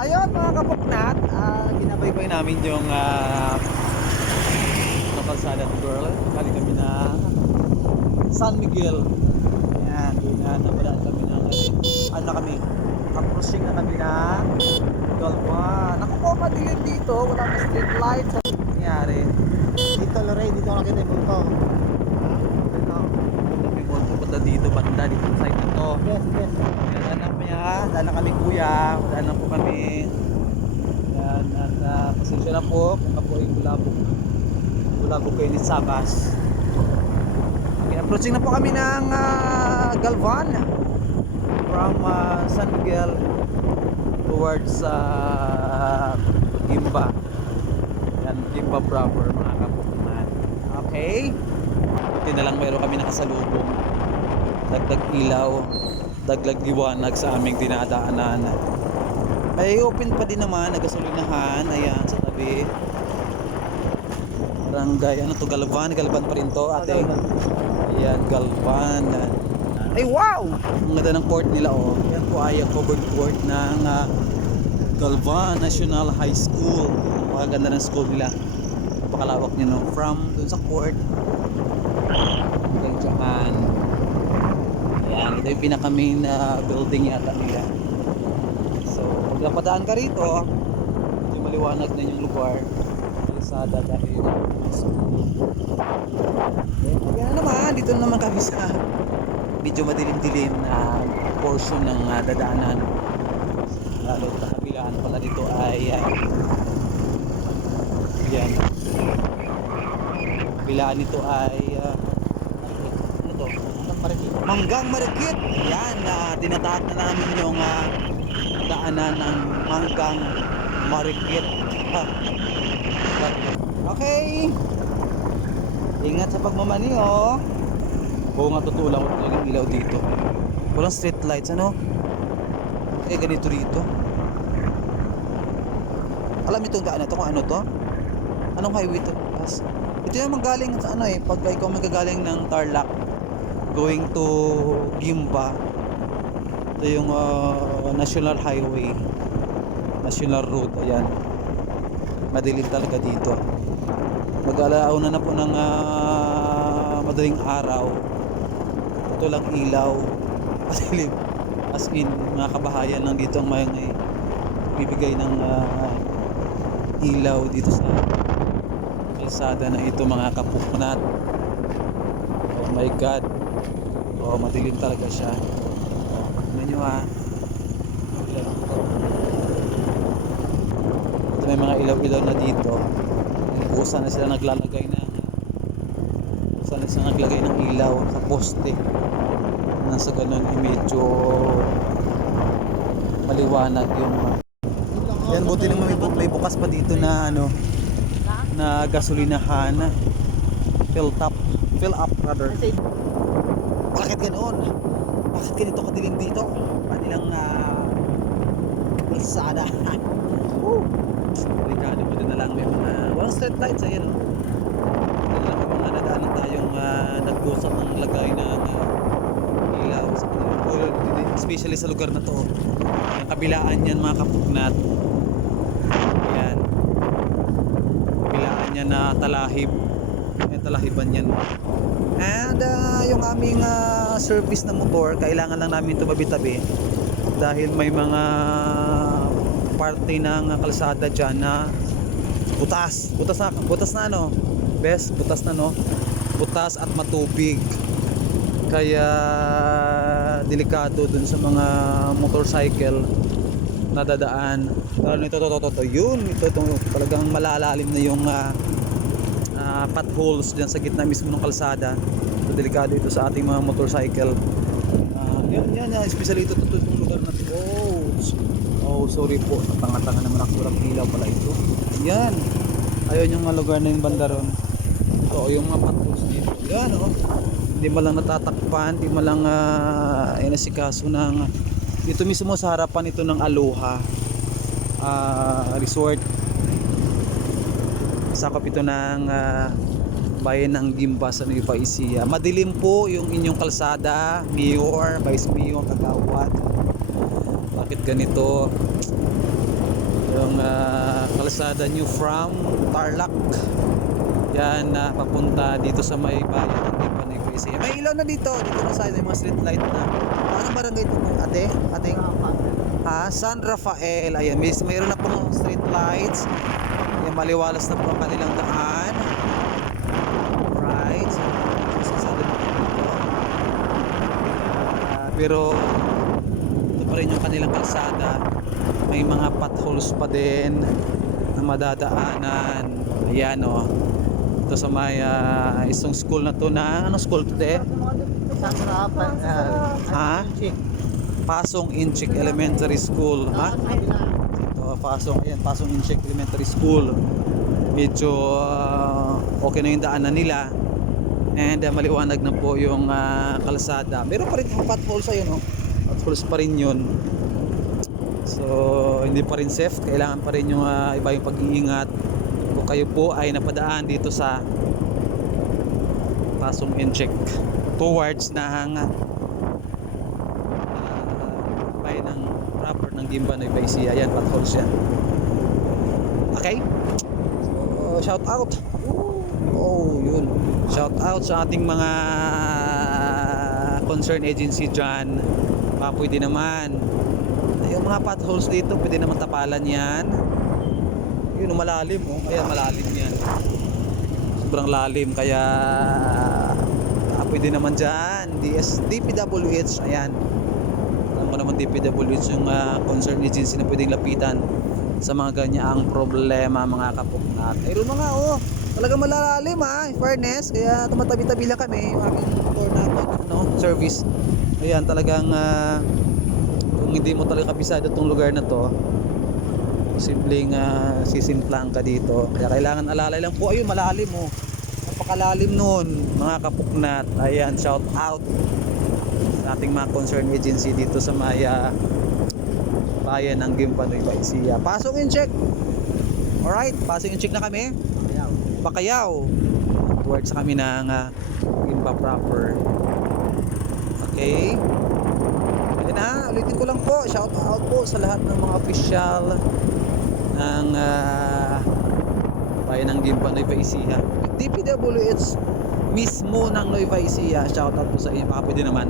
Ayun mga kapuknat, ginabaybay namin yung kalsada ng girl. Kali kami na San Miguel. Ayan, doon na napadaan kami ng ano kami, crossing na kami na Galvan. Naku po, madilim dito, wala na street light. Ano nangyari? Dito Lorey, dito ako nakita yung multo. Ano? Kami mo pupunta dito, banda dito sa side nito. Yes, yes. Ayan na kami ha, daan na kami kuya, daan na po kami. Ayan, at pasensya na po kung ako ay bulabog kayo ni Sabas. Okay, approaching na po kami ng Galvan from San Miguel towards Gimba. Yan, Gimba proper mga kapuknan. Okay, buti na lang mayroon kami nakasalubong, dagdag ilaw, dagdag liwanag sa aming dinadaanan. Ay open pa din naman, nagasolinahan. Ayan sa tabi, barangay, ano to, Galvan pa rin to ate. Ayan, Galvan. Ay wow, ang ganda ng court nila oh. Yan po ay ang covered court ng Galvan National High School. Napakaganda ng school nila, napakalawak nyo no, from dun sa court hanggang dyan. Ayan, ito yung pinaka main building yata nila. So pag napadaan ka rito, medyo maliwanag na yung lugar, kalsada dahil ayan na naman, dito na naman kami sa medyo madilim-dilim na portion ng dadaanan. Lalo sa kabilaan pala dito ay yan, kabilaan nito ay ano to? Manggang Marikit. Ayan, dinataak na namin yung daanan ng Manggang Marikit. Okay, ingat sa pagmamani oh. Oo nga, totoo lang, wala talagang ilaw dito, walang street lights ano. Eh ganito rito, alam itong daan na to kung ano to, anong highway to. Ito yung magaling sa ano pag ikaw magagaling ng Tarlac going to Gimba, ito yung National Highway, National Road. Ayan, madilim talaga dito, mag-alauna na po ng madaling araw, ito lang ilaw, madilim as in. Mga kabahayan lang dito ang may bibigay ng ilaw dito sa kalsada na ito mga kapuknat. Oh my god, oh madilim talaga siya. Tignan nyo ha, ito may mga ilaw-ilaw na dito. Kusa na sila naglalagay ng ilaw sa poste, nasa ganun medyo maliwanag yung yan. Buti naman may bukas pa dito na ano, na gasolinahan, fill up rather. Bakit ganoon? Bakit ganito kadilim dito? Kanilang kalsada. Delikado pa din na lang, may mga walang street lights. Ayan o, mga nadaanan tayong nagkusap ng lagay ng ilaw sa kanila, especially sa lugar na to. Yung kabilaan yan mga kapuknat, ayan, kabilaan yan na talahib, may talahiban yan. And yung aming service na motor, kailangan lang namin tumabi-tabi dahil may mga parte ng kalsada dyan na butas na ano, best, butas na no, butas at matubig, kaya delikado dun sa mga motorcycle na dadaan. Lalo nito yun, ito talagang malalalim na yung potholes dyan sa gitna mismo ng kalsada. So delikado ito sa ating mga motorcycle. Yan, especially ito itong lugar na ito. Oh, sorry po, tanga-tanga naman ako, walang ilaw pala ito. Yan, ayun yung mga lugar na yung banda ron. Ito yung mga potholes dito. Yan oh, hindi mo lang natatakpan, hindi mo lang inasikaso ng dito mismo sa harapan ito ng Aloha Resort. Sakop ito ng bayan ng Gimba sa Nueva Ecija. Madilim po yung inyong kalsada, Mayor, Vice Mayor, Kagawad. Bakit ganito? yung kalsada nyo from Tarlac. Yan na papunta dito sa may bayan ng Tipan Iglesia. May ilaw na dito na sa mga street light na. Anong barangay ito? Ate? San Rafael. Ayan, mayroon na pong street lights. Ayan, maliwalas na po ang kanilang daan. Right. Pero ito pa rin yung kanilang kalsada. May mga potholes pa din na madadaanan. Ayan o. Ito sa may isang school na to na, anong school to de? Pasong Inchik Elementary School. Ito, Pasong Inchik Elementary School. Medyo okay na yung daanan nila. And maliwanag na po yung kalsada. Meron pa rin potholes ayun, no? Potholes pa rin yun. So, hindi pa rin safe. Kailangan pa rin yung iba yung pag-iingat. Kung kayo po ay napadaan dito sa Pasong Inchik towards ng bayan ng proper ng Gimba Nueva Ecija. Ayan, potholes yan. Okay? So, shout out. Oh, yun. Shout out sa ating mga concern agency dyan. Pwede naman. Yung mga potholes dito, pwede naman tapalan yan. Yun, malalim oh. Ayan, malalim yan. Sobrang lalim, kaya pwede naman dyan. DPWH, ayan. Alam mo naman DPWH yung concern agency na pwedeng lapitan sa mga ganyaang problema, mga kapuknat. Ayun mga oh, talagang malalalim in fairness, kaya tumatabi-tabi lang kami yung aming motor na service. Ayan, talagang kung hindi mo talaga kabisado itong lugar na to, simpleng sisimplang ka dito. Kaya kailangan alalay lang po. Ayun, malalim oh. Napakalalim nun, mga kapuknat. Ayan, shout out sa ating mga concern agency dito sa Maya bayan ng Gimba Nueva Ecija. Pasong Inchik. Alright, pasong Inchik na kami. Bakayaw. Towards kami ng Gimba proper. Okay. Ayun na, ulitin ko lang po. Shout out po sa lahat ng mga official ng bayan ng Gimba Nueva Ecija. DPWH mismo ng Nueva Ecija. Shout out po sa inyo. Baka pwede naman